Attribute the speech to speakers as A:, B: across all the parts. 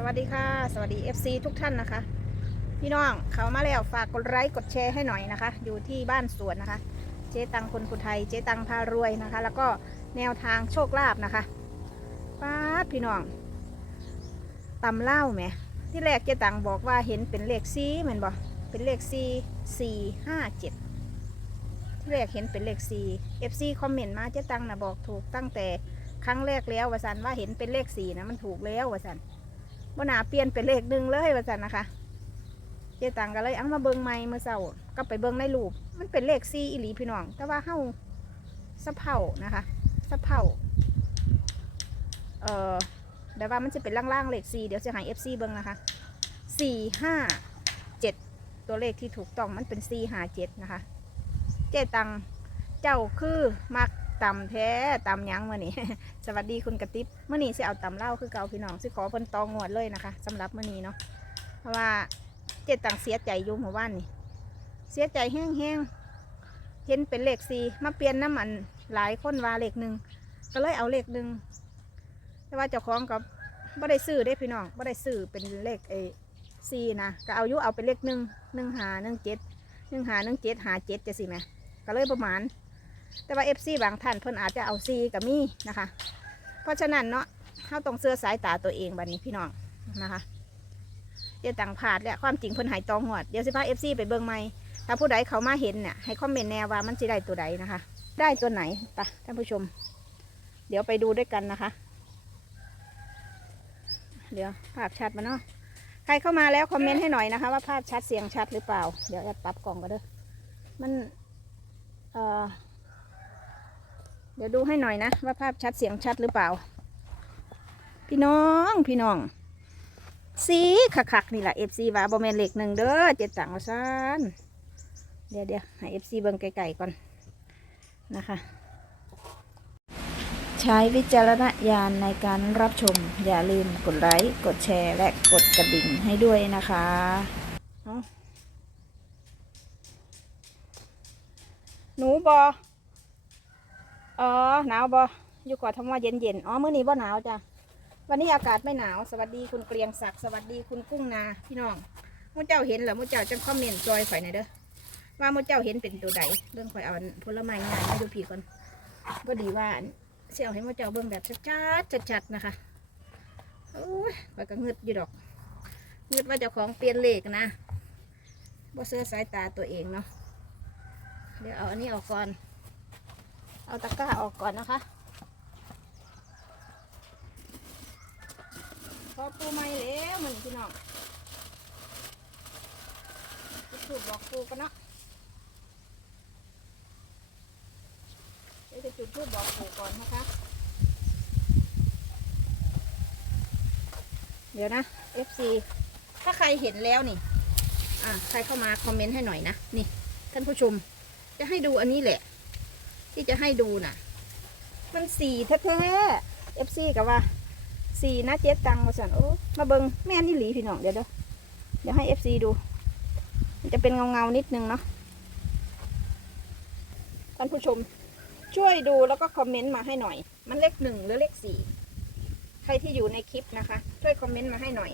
A: สวัสดีค่ะ สวัสดี FC ทุกท่านนะคะ พี่น้องเขามาแล้วฝากกดไลค์กดแชร์ให้หน่อยนะคะ อยู่ที่บ้านสวนนะคะ เจ๊ตังคนคนไทยเจ๊ตังพารวยนะคะ แล้วก็แนวทางโชคลาภนะคะป้าพี่น้องตำเล่าไหมที่แรกเจ๊ตังบอกว่าเห็นเป็นเลขซีเหมือนบ่เป็นเลขซีสี่ห้าเจ็ดที่แรกเห็นเป็นเลขซีเอฟซีคอมเมนต์มาเจ๊ตังนะบอกถูกตั้งแต่ครั้งแรกแล้ววสันว่าเห็นเป็นเลขสี่นะมันถูกแล้ววสัน บ่นาเปลี่ยนเป็นเลขหนึ่งเลยวาสันนะคะเจตังก็เลยเอังมาเบิงไม่เมื่อเช้าก็ไปเบิงในรูปมันเป็นเลขซีอีหลีพี่น้อง แต่ว่าเฮาสะเพานะคะสะเพาเอ่อเดี๋ยวว่ามันจะเป็นล่างๆเลขซีเดี๋ยวจะหายเอฟซีเบิงนะคะสี่ห้าเจ็ดตัวเลขที่ถูกต้องมันเป็นสี่ห้าเจ็ดนะคะ เจตังเจ้าคือมัก ตำแท้ตำยังมื่อนี้ สวัสดีคุณกระติบเมื่อนี้สิเอาตำเหล้าคือเก่าพี่น้องสิขอเพิ่นตองงวดเลยนะคะสำหรับเมื่อนี้เนาะเพราะว่าเจ๊ตังเสียใจอยู่หมู่บ้านนี่เสียใจแห้งๆเห็นเป็นเลขสี่มาเปลี่ยนน้ำมันหลายคนว่าเลขหนึ่งก็เลยเอาเลขหนึ่งแต่ว่าเจ้าของก็บ่ได้ซื้อได้พี่น้องบ่ได้ซื้อเป็นเลขไอ้สี่นะก็เอายุเอาเป็นเลขหนึ่งหนึ่งหาหนึ่งเจ็ดหนึ่งหาหนึ่งเจ็ดหาเจ็ดจะสิแหมก็เลยประมาณ แต่ว่าเอฟซีบางท่านเพิ่นอาจจะเอาซีกับมีนะคะ เพราะฉะนั้นเนาะเราต้องเสื้อสายตาตัวเองบัดนี้พี่น้องนะคะเดี๋ยวต่างผาดแล้วความจริงเพิ่นหายตองหวดเดี๋ยวสิพาเอฟซีไปเบิ่งใหม่ถ้าผู้ใดเขามาเห็นเนี่ยให้คอมเมนต์แนวว่ามันจะได้ตัวใดนะคะ ได้ตัวไหนปะท่านผู้ชม เดี๋ยวไปดูด้วยกันนะคะ เดี๋ยวภาพชัดมาเนาะใครเข้ามาแล้วคอมเมนต์ให้หน่อยนะคะ ว่าภาพชัดเสียงชัดหรือเปล่า เดี๋ยวแอดปรับกล่องก็เด้อมันเอ่อ เดี๋ยวดูให้หน่อยนะ ว่าภาพชัดเสียงชัดหรือเปล่า พี่น้องพี่น้อง สีคักๆนี่แหละเอฟซีว่าบอแมนเหล็กหนึ่งเด้อเจ็ดต่างวซานเดี๋ยวเดี๋ยวให้เอฟซีเบิ่งไกลๆก่อนนะคะ ใช้วิจารณญาณในการรับชม อย่าลืมกดไลค์กดแชร์ และกดกระดิ่งให้ด้วยนะคะหนูบอ อ๋อหนาวบ่อยู่ก่อนทำว่าเย็นเย็นอ๋อมื้อนี้บ่หนาวจ้ะวันนี้อากาศไม่หนาวสวัสดีคุณเกรียงศักดิ์สวัสดีคุณกุ้งนาพี่น้องมูเจ้าเห็นเหรอมูเจ้าจังคอมเมนต์จอยข่อยหน่อยเด้อว่ามูเจ้าเห็นเป็นตัวใดเรื่องข่อยเอาผลไม้งานมาดูผีก่อนก็ดีว่าอันเสี่ยวให้มูเจ้าเบิ่งแบบชัดๆชัดๆนะคะโอ้ยข่อยก็เงึดอยู่ดอกเงึดว่าเจ้าของเปลี่ยนเลขนะบ่เสื้อสายตาตัวเองเนาะเดี๋ยวเอาอันนี้ออกก่อน เอาตะกร้าออกก่อนนะคะพอปูไม่แล้วมันพี่น้องจุดถูกบอกปูกันเนาะเดี๋ยวจะจุดทูบบอกปูก่อนนะคะ เดี๋ยวนะ FC ถ้าใครเห็นแล้วนี่ อะใครเข้ามาคอมเมนต์ให้หน่อยนะ นี่ท่านผู้ชม จะให้ดูอันนี้แหละ ที่จะให้ดูน่ะ มันสีแท้ๆเอฟซีกับว่าสีนะเจ๊ตังมาสั่นโอ้มาเบิงแม่นี่หลีพี่น้องเดี๋ยวเดี๋ยวเดี๋ยวให้เอฟซีดูมันจะเป็นเงาเงานิดนึงเนาะท่านผู้ชมช่วยดูแล้วก็คอมเมนต์มาให้หน่อย มันเลขหนึ่งหรือเลขสี่ใครที่อยู่ในคลิปนะคะ ช่วยคอมเมนต์มาให้หน่อย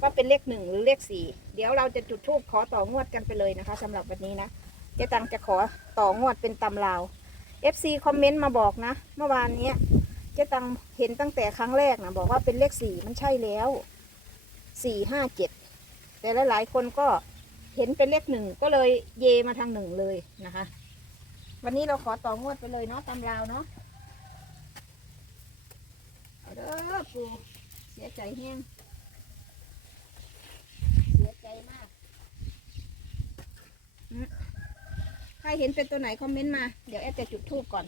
A: ว่าเป็นเลขหนึ่งหรือเลขสี่เดี๋ยวเราจะจุดทูบขอต่องวดกันไปเลยนะคะสำหรับวันนี้นะเจ๊ตังจะขอต่องวดเป็นตำราว FC คอมเมนต์มาบอกนะ เมื่อวานเนี้ยเจ๊ตังเห็นตั้งแต่ครั้งแรกนะบอกว่าเป็นเลขสี่มันใช่แล้วสี่ห้าเจ็ดแต่หลายๆคนก็เห็นเป็นเลขหนึ่งก็เลยเยมาทางหนึ่งเลยนะคะ วันนี้เราขอต่องวดไปเลยเนาะตำราวเนาะเอาเด้อปูเสียใจแห้งเสียใจมาก รเห็นเป็นตัวไหนคอมเมนต์มา เดี๋ยวแอดจะจุดทูบก่อน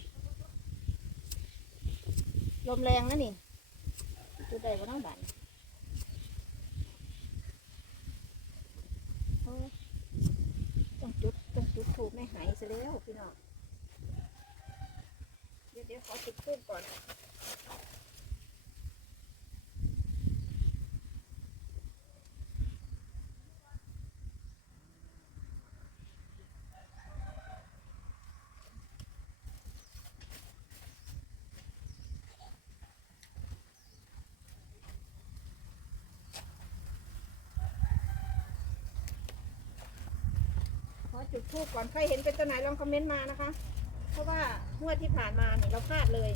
A: ลมแรงนะนี่ จุดใดว่าน้องบันโอ้ต้องจุดต้องจุดทูบไม่หายซะแล้วพี่น้อง เดี๋ยวเดี๋ยวขอจุดทูบก่อน จุดทูบก่อน ใครเห็นเป็นตัวไหนลองคอมเมนต์มานะคะ เพราะว่างวดที่ผ่านมาเนี่ยเราพลาดเลย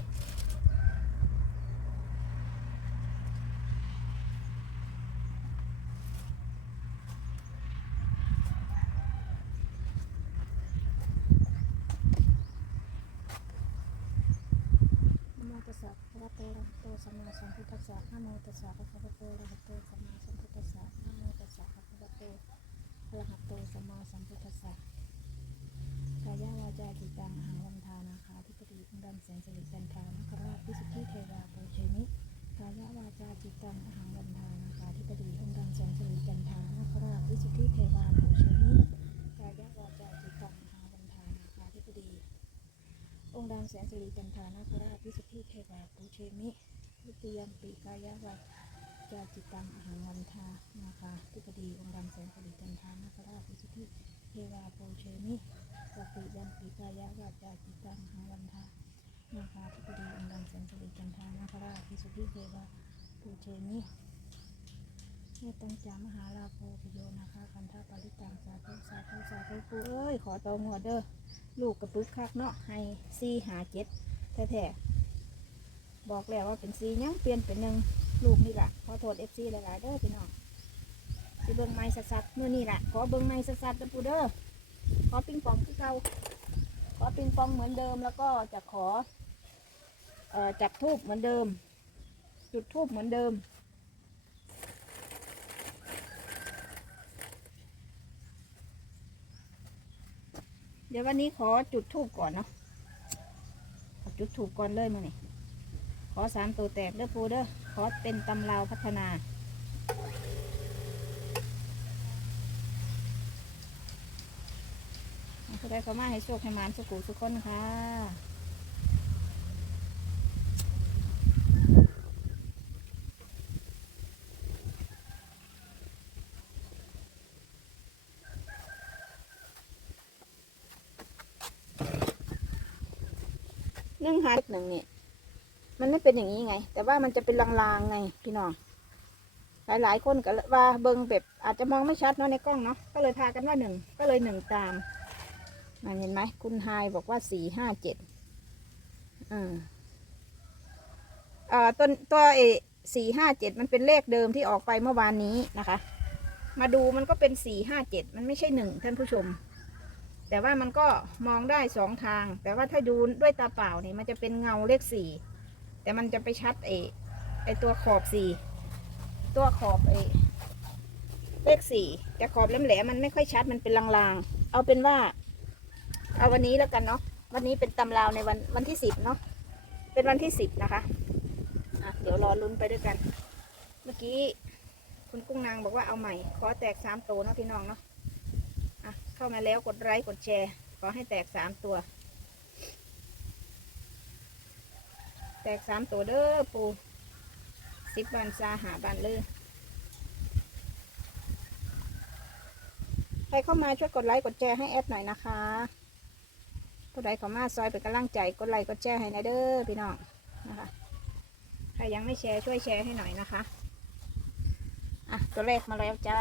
A: นะโมตัสสะภะคะวะโตอะระหะโตสัมมาสัมพุทธัสสะนะโมตัสสะภะคะวะโตอะระหะโตสัมมาสัมพุทธัสสะนะโมตัสสะภะคะวะโตอะระหะโตสัมมาสัมพุทธัสสะ กายาวาจาจิตังหังวันทานาคาธิปติอุดังแสนสิริจันทานคราชวิสุทธิเทวาปูเชมิกายาวาจาจิตังหังวันทานาคาธิปติอุดังแสนสิริจันทานคราชวิสุทธิเทวาปูเชมิกายาวาจาจิตังหังวันทานาคาธิปติองค์ดำแสนสิริจันทานาคราชวิสุทธิเทวาปูเชมิวิตยมปีกายะวัจจาจิตังอาหารวันทานาคาธิปดีองค์ดำแสนสิริจันทานาคราชวิสุทธิเทวาปูเชมิ ติยัมปีกายะวัจจาจิตังอาหารวันทานาคาธิปดีองค์ดำแสนสิริจันทานาคราชวิสุทธิเทวาปูเชมิเมตังจามหาลาโภปโยนาคาคันธาปริตังสาธุสาธุสาธุปูเอ้ย ขอตองหัวเด้อลูกกระปึกคักเนาะให้ซีหาเจ็ดแท้ๆบอกแล้วว่าเป็นซียังเปลี่ยนเป็นหนึ่งลูกนี่แหละขอโทษเอฟซีหลายๆเด้อพี่น้องสิเบิ้งไม้สัดๆมื่อนี่แหละขอเบิ้งไม้สัดๆนะปูเด้อ อปิงปองคือเก่าขอปิงปองเหมือนเดิมแล้วก็จะขอเอ่อจับทูบเหมือนเดิม จุดทูบเหมือนเดิม เดี๋ยววันนี้ขอจุดทูบก่อนเนาะจุดทูบก่อนเลยมานี่ขอสามตัวแตกเด้อปูเด้อขอเป็นตำราพัฒนา ผู้เขามาให้โชคให้มานสุกุสุกคนค่ะนึ่งหาหนึ่งเนี่ยมันไม่เป็นอย่างนี้ไง แต่ว่ามันจะเป็นลางๆไงพี่น้องหลายๆคนก็ว่าเบิงแบบอาจจะมองไม่ชัดเนาะในกล้องเนาะก็เลยพากันว่าหนึ่งก็เลยหนึ่งตาม มาเห็นไหมคุณไฮบอกว่าสี่ห้าเจ็ดอืมเอ่อตัวตัวเอสี่ห้าเจ็ดมันเป็นเลขเดิมที่ออกไปเมื่อวานนี้นะคะ มาดูมันก็เป็นสี่ห้าเจ็ดมันไม่ใช่หนึ่งท่านผู้ชม แต่ว่ามันก็มองได้สองทาง แต่ว่าถ้าดูด้วยตาเปล่าเนี่ยมันจะเป็นเงาเลขสี่แต่มันจะไปชัดไอไอตัวขอบสี่ตัวขอบไอเลขสี่แต่ขอบแหลมๆมันไม่ค่อยชัดมันเป็นลางๆ เอาเป็นว่า เอาวันนี้แล้วกันเนาะวันนี้เป็นตำราวในวันวันที่สิบเนาะเป็นวันที่สิบนะคะะเดี๋ยวรอลุ้นไปด้วยกัน เมื่อกี้คุณกุ้งนางบอกว่าเอาใหม่ ขอแตกสามตัวเนาะพี่น้องเนาะอะเข้ามาแล้วกดไลค์กดแชร์ขอให้แตกสามตัว แตกสามตัวเด้อปูสิบวันซาหาบันเลยใครเข้ามาช่วยกดไลค์กดแชร์ให้แอดหน่อยนะคะ ผู้ใดเข้ามาซอยเป็นกำลังใจกดไลค์กดแชร์ให้นะเด้อพี่น้องนะคะใครยังไม่แชร์ช่วยแชร์ให้หน่อยนะคะอะตัวเลขมาแล้วจ้า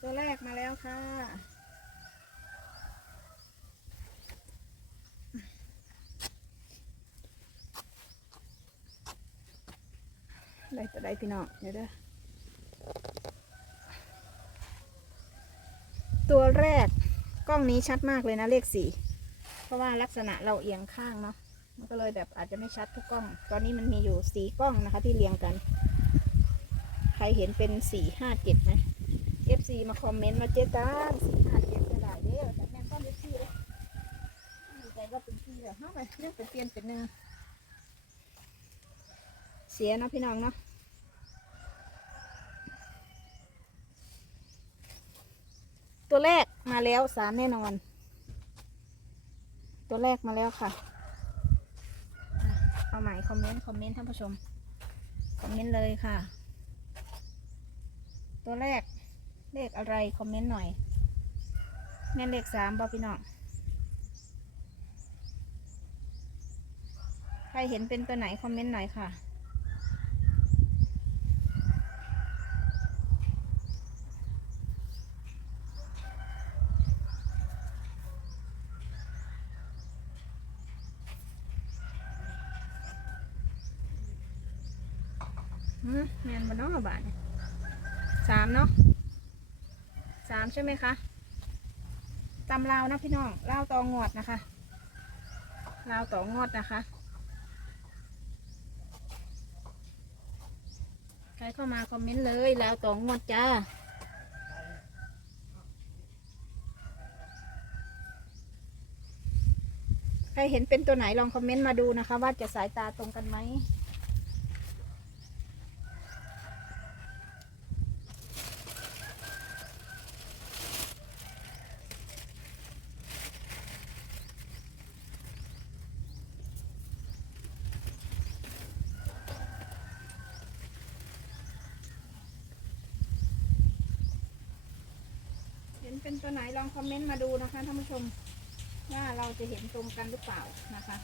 A: ตัวแรกมาแล้วค่ะได้ตัวใดพี่น้องเดี๋ยวเด้อ ตัวแรกกล้องนี้ชัดมากเลยนะเลขสี่เพราะว่าลักษณะเราเอียงข้างเนาะมันก็เลยแบบอาจจะไม่ชัดทุกกล้อง ตอนนี้มันมีอยู่สี่กล้องนะคะที่เรียงกัน ใครเห็นเป็นสี่ห้าเจ็ดไหม FC มาคอมเมนต์มาเจ๊ตาสี่ห้าเจ็ดจะได้เด้อแต่แม่ต้นเอฟซีเลยใจว่าเป็นสี่เลยเฮ้าไปเรื่องเป็นเปลี่ยนเป็นหนึ่งเสียเนาะพี่น้องเนาะ ตัวแรกมาแล้วสามแน่นอน ตัวแรกมาแล้วค่ะ เอาใหม่คอมเมนต์คอมเมนต์ท่านผู้ชม คอมเมนต์เลยค่ะ ตัวแรกเลขอะไรคอมเมนต์หน่อยแม่เลขสามบอพี่น้องใครเห็นเป็นตัวไหนคอมเมนต์หน่อยค่ะ หืมแมนบนเนาะบาทเนี่ยสามเนาะสาม ใช่ไหมคะตำลาวนะพี่น้องลาวตองวดนะคะลาวตองวดนะคะใครเข้ามาคอมเมนต์เลยลาวตองวดจ้าใครเห็นเป็นตัวไหนลองคอมเมนต์มาดูนะคะ ว่าจะสายตาตรงกันไหม ตัวไหนลองคอมเมนต์มาดูนะคะท่านผู้ชมว่าเราจะเห็นตรงกันหรือเปล่านะคะ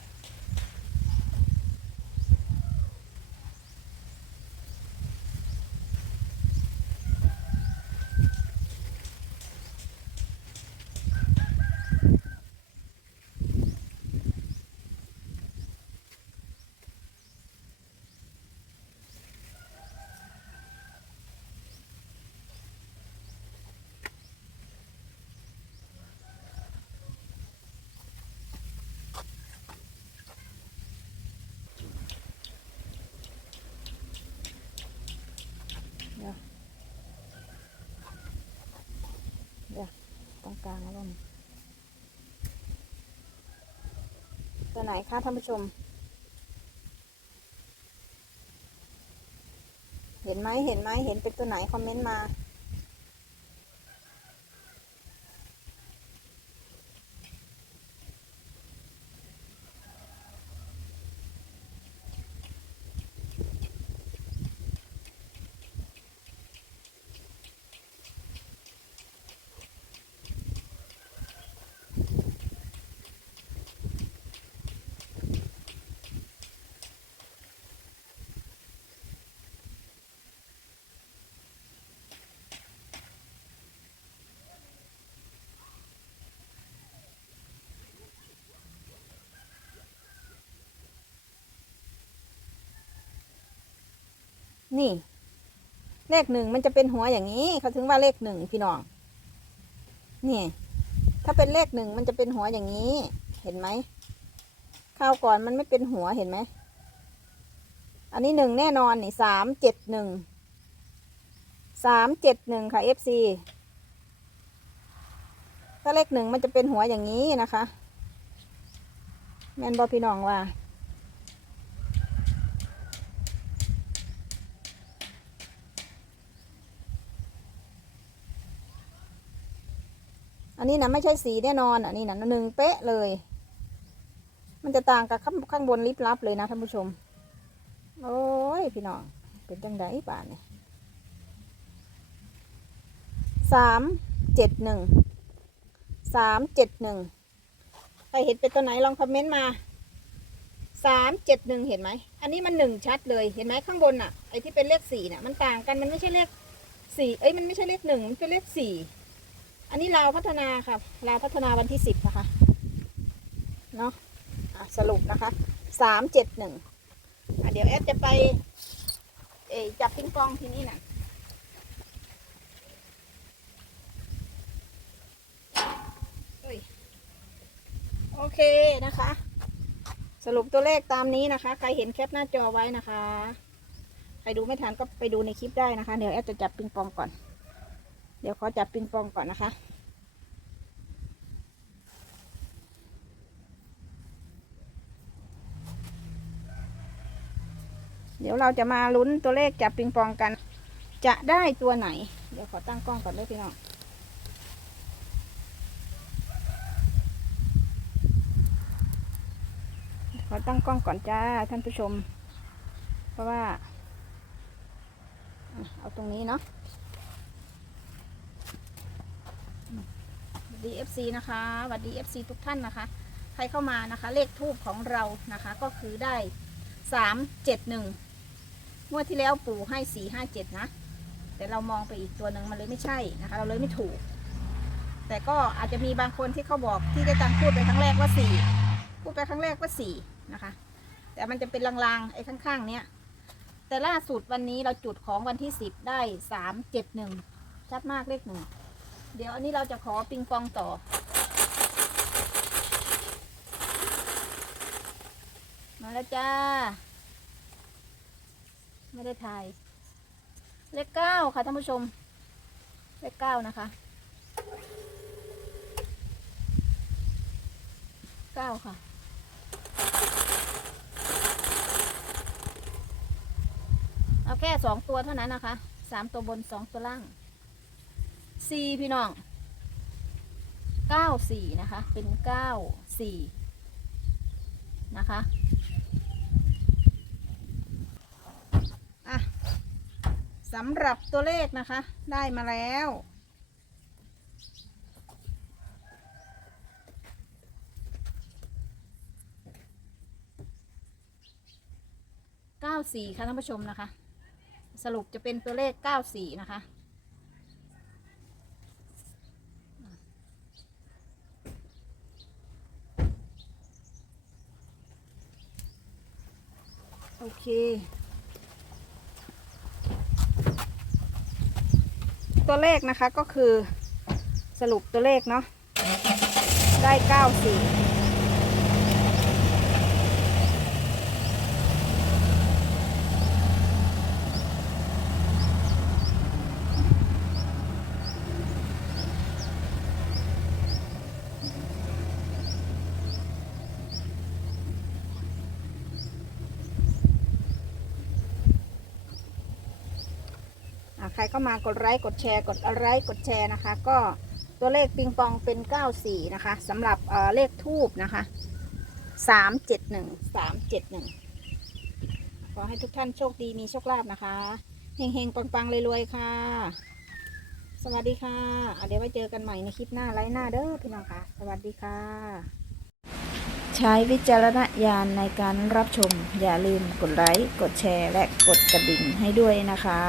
A: เดี๋ยวเดี๋ยวต รงกลางแล้วลมตัวไหนคะท่านผู้ชม เห็นไหมเห็นไหมเห็นเป็นตัวไหนคอมเมนต์มา นี่ เลขหนึ่งมันจะเป็นหัวอย่างนี้ เขาถึงว่าเลขหนึ่งพี่น้อง นี่ ถ้าเป็นเลขหนึ่งมันจะเป็นหัวอย่างนี้ เห็นไหมข้าวก่อนมันไม่เป็นหัวเห็นไหม อันนี้หนึ่งแน่นอนนี่สามเจ็ดหนึ่งสามเจ็ดหนึ่งค่ะ FC ถ้าเลขหนึ่งมันจะเป็นหัวอย่างนี้นะคะ แม่นบอพี่น้องว่า อันนี้นะไม่ใช่สีแน่นอนอันนี้นะหนึ่งเป๊ะเลย มันจะต่างกับข้างข้างบนลิบลับเลยนะท่านผู้ชม โอ้ยพี่น้องเป็นจังไดป่านนี่สามเจ็ดหนึ่งสามเจ็ดหนึ่งใครเห็นเป็นตัวไหนลองคอมเมนต์มาสามเจ็ดหนึ่งเห็นไหม อันนี้มันหนึ่งชัดเลยเห็นไหมข้างบนอะไอที่เป็นเลขสี่เนี่ยมันต่างกันมันไม่ใช่เลขสี่เอ้ยมันไม่ใช่เลขหนึ่งมันเป็นเลขสี่ อันนี้ลาวพัฒนาค่ะลาวพัฒนาวันที่สิบนะคะเนาะะสรุปนะคะสามเจ็ดหนึ่งเดี๋ยวแอดจะไปเอจับปิงปองที่นี่นะเอ้ยโอเคนะคะ สรุปตัวเลขตามนี้นะคะ ใครเห็นแคปหน้าจอไว้นะคะ ใครดูไม่ทันก็ไปดูในคลิปได้นะคะ เดี๋ยวแอดจะจับปิงปองก่อน เดี๋ยวขอจับปิงปองก่อนนะคะ เดี๋ยวเราจะมาลุ้นตัวเลขจับปิงปองกัน จะได้ตัวไหน เดี๋ยวขอตั้งกล้องก่อนด้วยพี่น้องขอตั้งกล้องก่อนจ้าท่านผู้ชม เพราะว่า เอาตรงนี้เนาะ สวัส ดี FC นะคะสวัสดี FC ทุกท่านนะคะ ใครเข้ามานะคะ เลขทูบของเรานะคะ ก็คือได้สามเจ็ดหนึ่งงวดที่แล้วปู่ให้สี่ห้าเจ็ดนะ แต่เรามองไปอีกตัวหนึ่งมันเลยไม่ใช่นะคะ เราเลยไม่ถูก แต่ก็อาจจะมีบางคนที่เขาบอกที่ได้ตังพูดไปครั้งแรกว่าสี่พูดไปครั้งแรกว่าสี่นะคะ แต่มันจะเป็นลางๆไอ้ข้างๆ เนี้ยแต่ล่าสุดวันนี้เราจุดของวันที่สิบได้สามเจ็ดหนึ่งชัดมากเลขหนึ่ง เดี๋ยวอันนี้เราจะขอปิงปองต่อ มาแล้วจ้า ไม่ได้ถ่าย เลขเก้าค่ะท่านผู้ชม เลขเก้านะคะ เก้าค่ะเอาแค่สองตัวเท่านั้นนะคะสามตัวบนสองตัวล่าง สี่พี่น้องเก้าสี่นะคะ เป็นเก้าสี่นะคะอะสำหรับตัวเลขนะคะ ได้มาแล้วเก้าสี่ค่ะท่านผู้ชมนะคะ สรุปจะเป็นตัวเลขเก้าสี่นะคะ โอเค ตัวเลขนะคะก็คือสรุปตัวเลขเนาะได้เก้าสี่ ใครเข้ามากดไลค์กดแชร์กดอะไรกดแชร์นะคะ ก็ตัวเลขปิงปองเป็น 94 นะคะสำหรับเอ่อเลขทูบนะคะ 371 371 ขอให้ทุกท่านโชคดีมีโชคลาภนะคะเฮงๆปังๆรวยๆค่ะ สวัสดีค่ะอะเดี๋ยวไว้เจอกันใหม่ในคลิปหน้าไลฟ์หน้าเด้อพี่น้องค่ะ สวัสดีค่ะ ใช้วิจารณญาณในการรับชม อย่าลืมกดไลค์กดแชร์และกดกระดิ่งให้ด้วยนะคะ